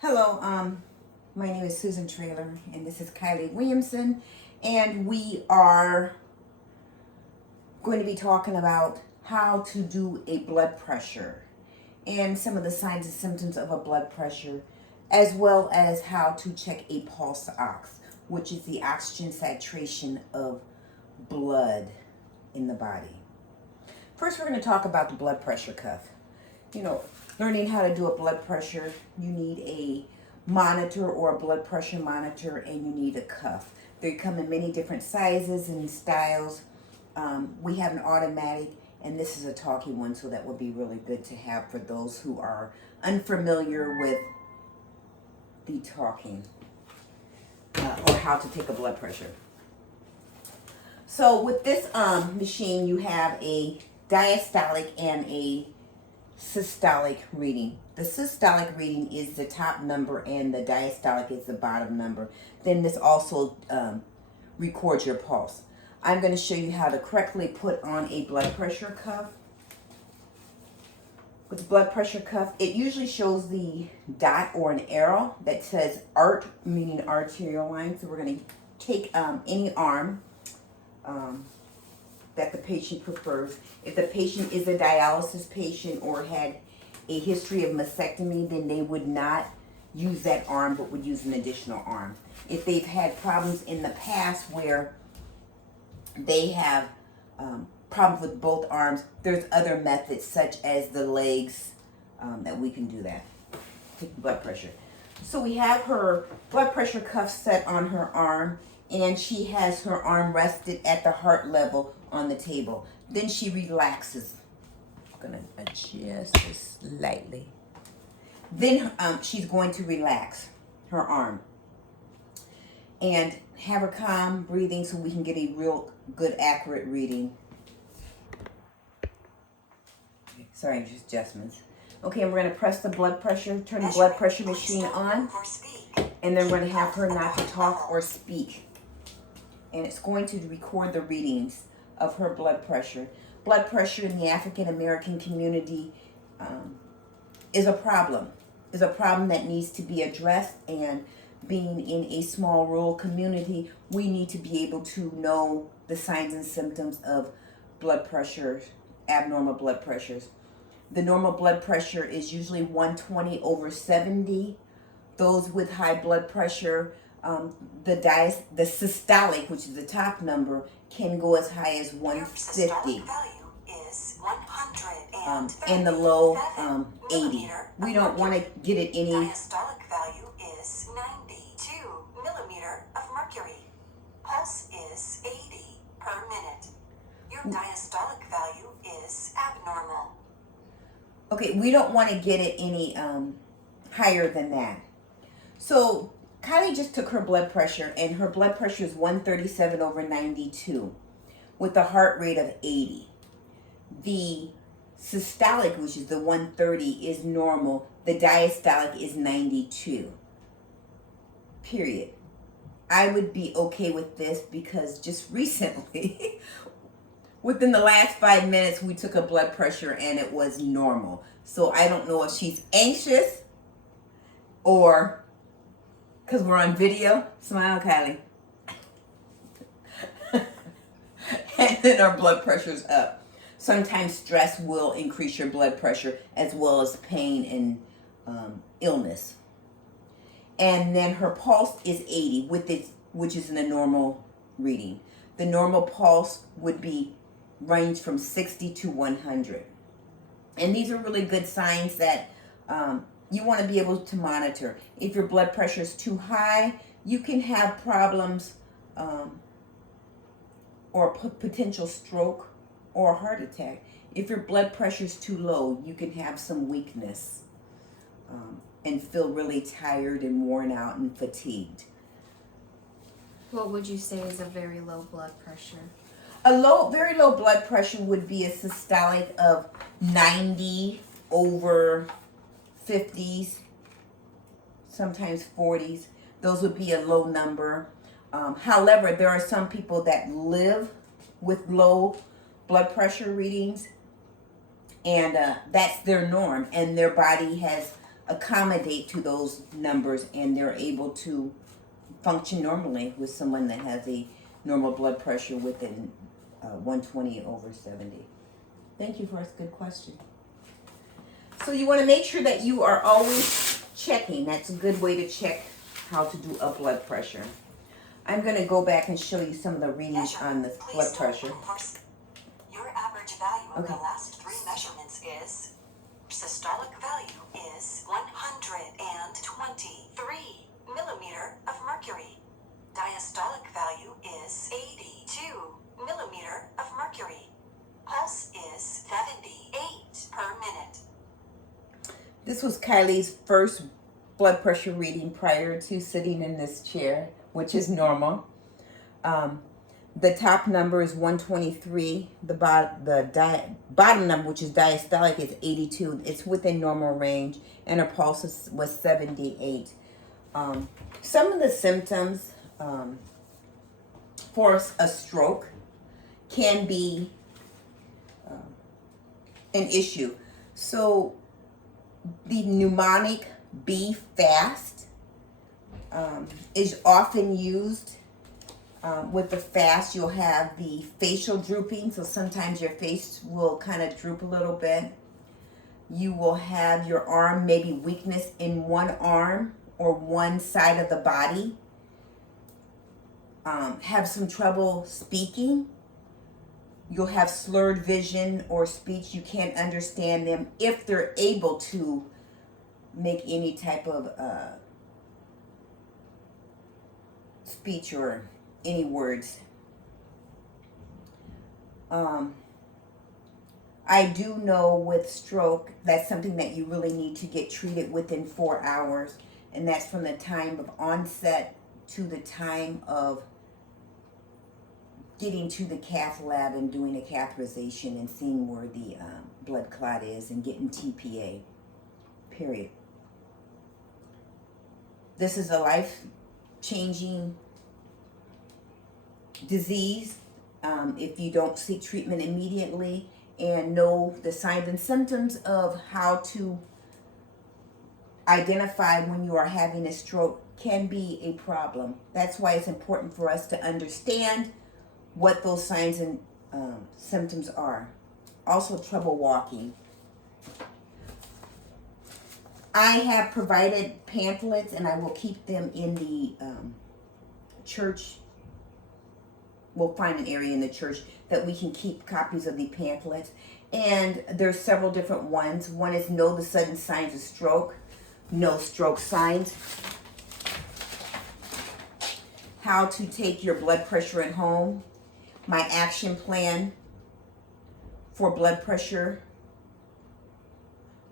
Hello, my name is Susan Traylor, and this is Kylie Williamson, and we are going to be talking about how to do a blood pressure and some of the signs and symptoms of a blood pressure, as well as how to check a pulse ox, which is the oxygen saturation of blood in the body. First, we're going to talk about the blood pressure cuff. Learning how to do a blood pressure, you need a monitor or a blood pressure monitor, and you need a cuff. They come in many different sizes and styles. We have an automatic, and this is a talkie one, so that would be really good to have for those who are unfamiliar with the talking or how to take a blood pressure. So with this machine, you have a diastolic and a systolic reading. The systolic reading is the top number and the diastolic is the bottom number. Then this also records your pulse. I'm going to show you how to correctly put on a blood pressure cuff. With the blood pressure cuff, it usually shows the dot or an arrow that says ART, meaning arterial line. So we're going to take any arm that the patient prefers. If the patient is a dialysis patient or had a history of mastectomy, then they would not use that arm but would use an additional arm. If they've had problems in the past where they have problems with both arms, there's other methods such as the legs that we can do that. Take the blood pressure. So we have her blood pressure cuff set on her arm, and she has her arm rested at the heart level on the table. Then she relaxes. I'm going to adjust this lightly. Then she's going to relax her arm and have her calm breathing so we can get a real good accurate reading. Sorry, just adjustments. Okay, and we're going to press the blood pressure, turn the blood pressure machine on, and then we're going to have her not to talk or speak. And it's going to record the readings of her blood pressure. Blood pressure in the African American community is a problem that needs to be addressed. And being in a small rural community, we need to be able to know the signs and symptoms of blood pressure, abnormal blood pressures. The normal blood pressure is usually 120/70. Those with high blood pressure, the systolic, which is the top number, can go as high as 150. And the low 80. We don't want to get it any. Diastolic value is 92 millimeter of mercury. Pulse is 80 per minute. Your diastolic value is abnormal. Okay, we don't want to get it any higher than that. So Kylie just took her blood pressure, and her blood pressure is 137/92 with a heart rate of 80. The systolic, which is the 130, is normal. The diastolic is 92. Period. I would be okay with this because just recently, within the last 5 minutes, we took a blood pressure and it was normal. So I don't know if she's anxious or because we're on video. Smile, Kylie. And then our blood pressure's up. Sometimes stress will increase your blood pressure as well as pain and illness. And then her pulse is 80, which is in a normal reading. The normal pulse would be range from 60 to 100. And these are really good signs that you want to be able to monitor. If your blood pressure is too high, you can have problems or potential stroke or a heart attack. If your blood pressure is too low, you can have some weakness and feel really tired and worn out and fatigued. What would you say is a very low blood pressure? Very low blood pressure would be a systolic of 90/50s, sometimes 40s. Those would be a low number. However, there are some people that live with low blood pressure readings, and that's their norm, and their body has accommodate to those numbers, and they're able to function normally with someone that has a normal blood pressure within 120/70. Thank you for a good question. So you want to make sure that you are always checking. That's a good way to check how to do a blood pressure. I'm going to go back and show you some of the readings on the blood pressure. Your average value of Okay. the last 3 measurements is systolic value is 123 millimeter of mercury. Diastolic value is 82 millimeter of mercury. Pulse is 78 per minute. This was Kylie's first blood pressure reading prior to sitting in this chair, which is normal. The top number is 123. The bottom number, which is diastolic, is 82. It's within normal range, and her pulse was 78. Some of the symptoms for a stroke can be an issue. So the mnemonic "be fast" is often used. With the fast, you'll have the facial drooping, so sometimes your face will kind of droop a little bit. You will have your arm, maybe weakness in one arm or one side of the body. Have some trouble speaking. You'll have slurred vision or speech. You can't understand them if they're able to make any type of speech or any words. I do know with stroke, that's something that you really need to get treated within 4 hours, and that's from the time of onset to the time of getting to the cath lab and doing a catheterization and seeing where the blood clot is and getting TPA, period. This is a life-changing disease if you don't seek treatment immediately and know the signs and symptoms of how to identify when you are having a stroke can be a problem. That's why it's important for us to understand what those signs and symptoms are. Also, trouble walking. I have provided pamphlets, and I will keep them in the church. We'll find an area in the church that we can keep copies of the pamphlets. And there's several different ones. One is Know the Sudden Signs of Stroke. No Stroke Signs. How to Take Your Blood Pressure at Home. My action plan for blood pressure.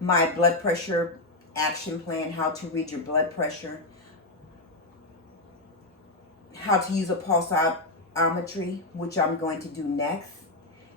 My blood pressure action plan. How to read your blood pressure. How to use a pulse oximetry, which I'm going to do next.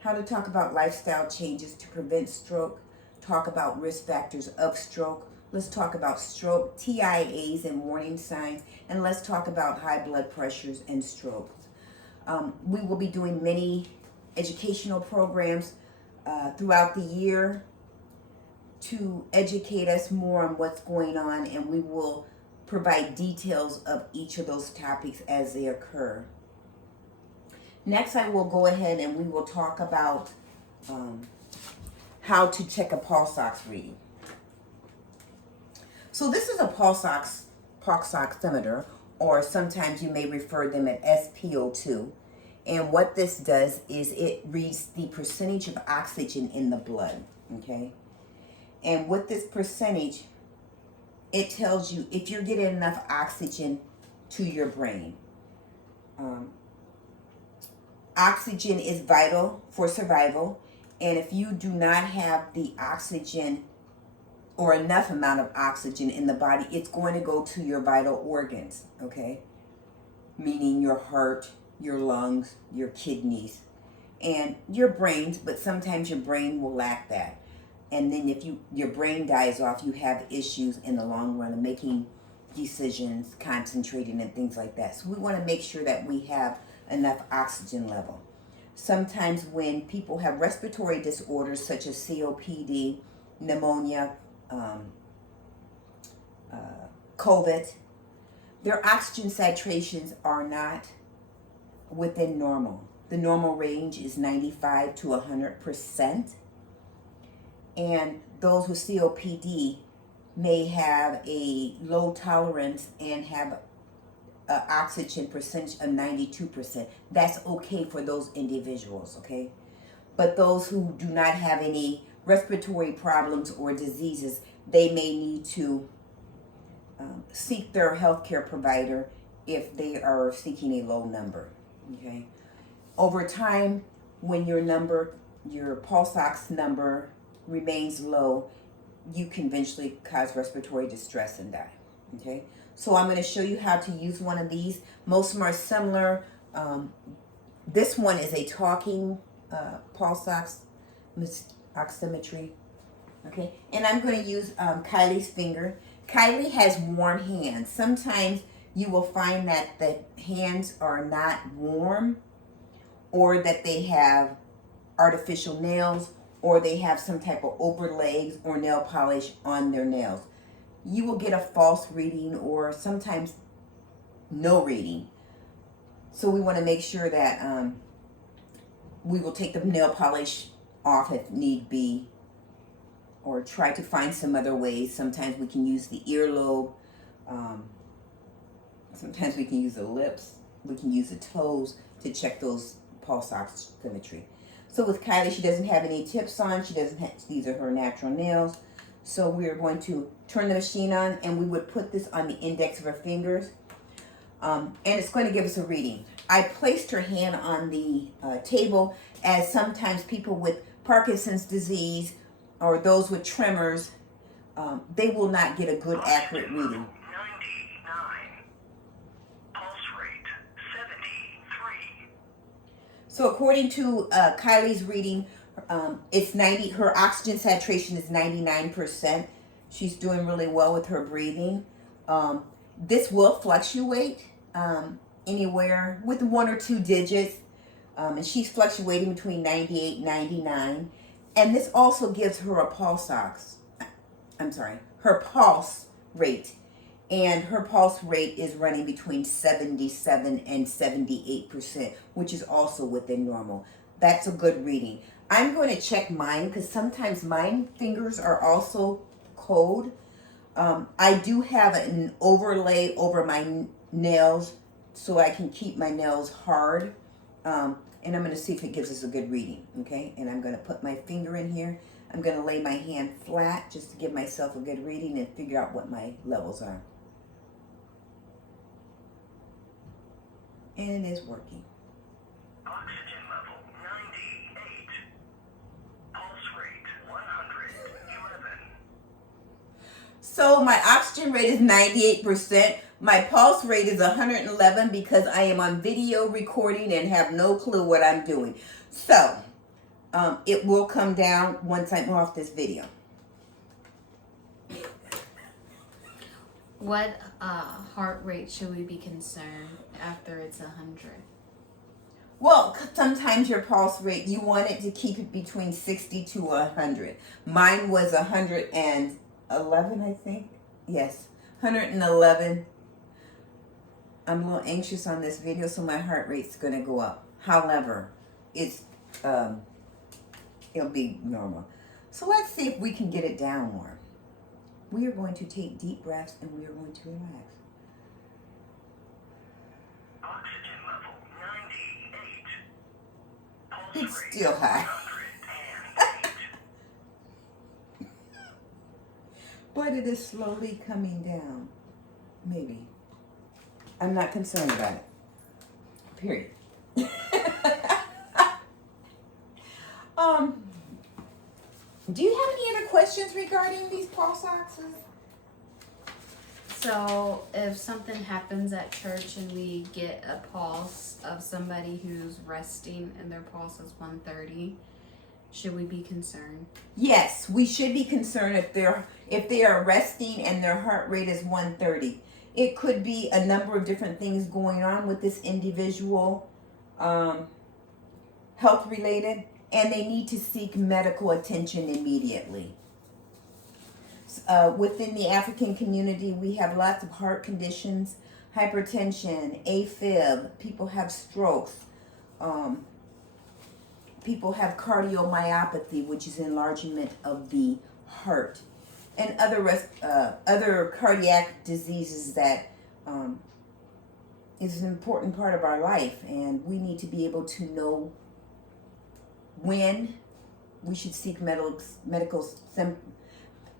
How to talk about lifestyle changes to prevent stroke. Talk about risk factors of stroke. Let's talk about stroke, TIAs and warning signs, and let's talk about high blood pressures and strokes. We will be doing many educational programs throughout the year to educate us more on what's going on, and we will provide details of each of those topics as they occur. Next, I will go ahead and we will talk about how to check a pulse ox reading. So this is a pulse oximeter, or sometimes you may refer them at SpO2. And what this does is it reads the percentage of oxygen in the blood, okay? And with this percentage, it tells you if you're getting enough oxygen to your brain. Oxygen is vital for survival, and if you do not have the oxygen or enough amount of oxygen in the body, it's going to go to your vital organs, okay? Meaning your heart, your lungs, your kidneys, and your brains, but sometimes your brain will lack that. And then if your brain dies off, you have issues in the long run of making decisions, concentrating, and things like that. So we want to make sure that we have enough oxygen level. Sometimes when people have respiratory disorders such as COPD, pneumonia, COVID, their oxygen saturations are not within normal. The normal range is 95 to 100%. And those with COPD may have a low tolerance and have an oxygen percentage of 92%. That's okay for those individuals, okay? But those who do not have any respiratory problems or diseases, they may need to seek their healthcare provider if they are seeking a low number, okay? Over time, when your pulse ox number remains low, you can eventually cause respiratory distress and die, okay? So I'm going to show you how to use one of these. Most of them are similar. This one is a talking pulse oximetry, okay? And I'm going to use Kylie's finger. Kylie has warm hands. Sometimes you will find that the hands are not warm, or that they have artificial nails, or they have some type of overlays or nail polish on their nails. You will get a false reading or sometimes no reading. So we want to make sure that we will take the nail polish off if need be, or try to find some other ways. Sometimes we can use the earlobe. Sometimes we can use the lips. We can use the toes to check those pulse oximetry. So with Kylie, she doesn't have any tips on. She doesn't have, these are her natural nails. So we're going to turn the machine on, and we would put this on the index of her fingers. And it's going to give us a reading. I placed her hand on the table, as sometimes people with Parkinson's disease or those with tremors, they will not get a good accurate reading. 99. Pulse rate 73. So according to Kylie's reading, it's 90. Her oxygen saturation is 99%. She's doing really well with her breathing. This will fluctuate anywhere with 1 or 2 digits, and she's fluctuating between 98 and 99. And this also gives her a her pulse rate. And her pulse rate is running between 77 and 78%, which is also within normal. That's a good reading. I'm going to check mine because sometimes mine fingers are also cold. I do have an overlay over my nails so I can keep my nails hard. And I'm going to see if it gives us a good reading, okay? And I'm going to put my finger in here. I'm going to lay my hand flat just to give myself a good reading and figure out what my levels are. And it is working. Oxygen level 98. Pulse rate 111. So my oxygen rate is 98%. My pulse rate is 111 because I am on video recording and have no clue what I'm doing. So it will come down once I'm off this video. What heart rate should we be concerned after it's 100? Well, sometimes your pulse rate, you want it to keep it between 60 to 100. Mine was 111, I think. Yes, 111. I'm a little anxious on this video, so my heart rate's going to go up. However, it's it'll be normal. So let's see if we can get it down more. We are going to take deep breaths and we are going to relax. Oxygen level 98. Pulse It's rate still high. 108. But it is slowly coming down. Maybe. I'm not concerned about it. Period. Do you have any other questions regarding these pulse oxes? So if something happens at church and we get a pulse of somebody who's resting and their pulse is 130, should we be concerned? Yes, we should be concerned if they are resting and their heart rate is 130. It could be a number of different things going on with this individual, health related, and they need to seek medical attention immediately. within the African community, we have lots of heart conditions, hypertension, AFib, people have strokes, people have cardiomyopathy, which is enlargement of the heart, and other cardiac diseases that is an important part of our life, and we need to be able to know when we should seek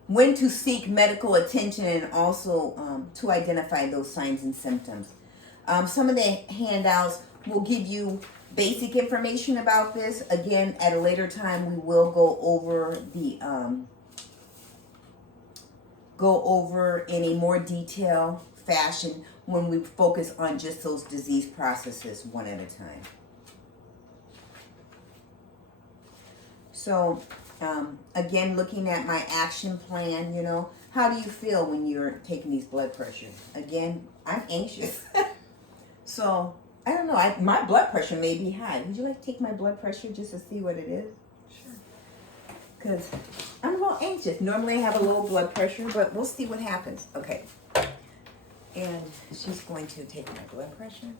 when to seek medical attention, and also to identify those signs and symptoms. Some of the handouts will give you basic information about this. Again, at a later time, we will go over in a more detailed fashion when we focus on just those disease processes one at a time. So, again, looking at my action plan, how do you feel when you're taking these blood pressures? Again, I'm anxious. So, I don't know, my blood pressure may be high. Would you like to take my blood pressure just to see what it is? Sure. Because I'm a little anxious. Normally I have a low blood pressure, but we'll see what happens. Okay. And she's going to take my blood pressure.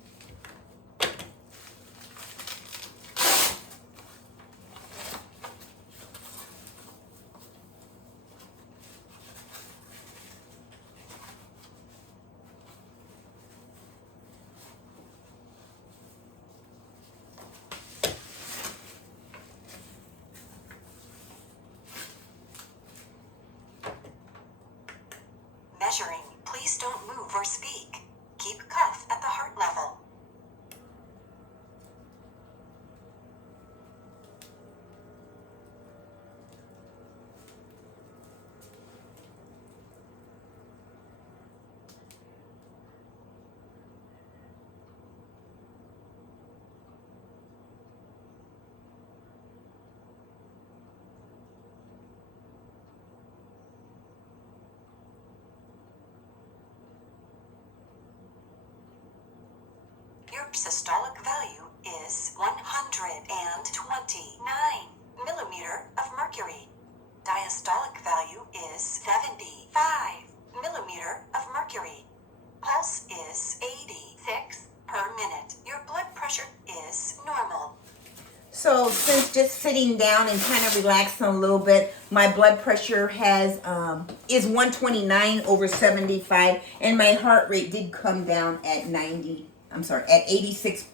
Measuring. Please don't move or speak. Keep cuff at the heart level. Your systolic value is 129 millimeter of mercury. Diastolic value is 75 millimeter of mercury. Pulse is 86 per minute. Your blood pressure is normal. So since just sitting down and kind of relaxing a little bit, my blood pressure is 129/75, and my heart rate did come down at 86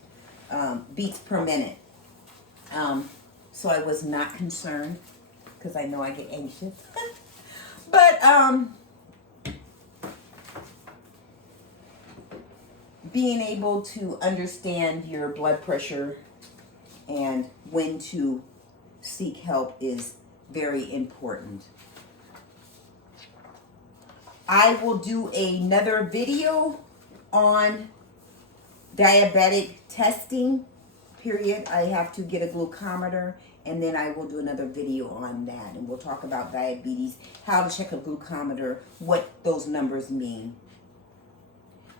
beats per minute. So I was not concerned because I know I get anxious. But being able to understand your blood pressure and when to seek help is very important. I will do another video on diabetic testing, period. I have to get a glucometer, and then I will do another video on that, and we'll talk about diabetes, how to check a glucometer, what those numbers mean.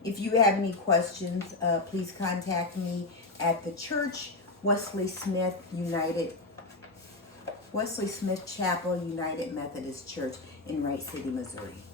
If you have any questions, please contact me at the church, Wesley-Smith Chapel United Methodist Church in Wright City, Missouri.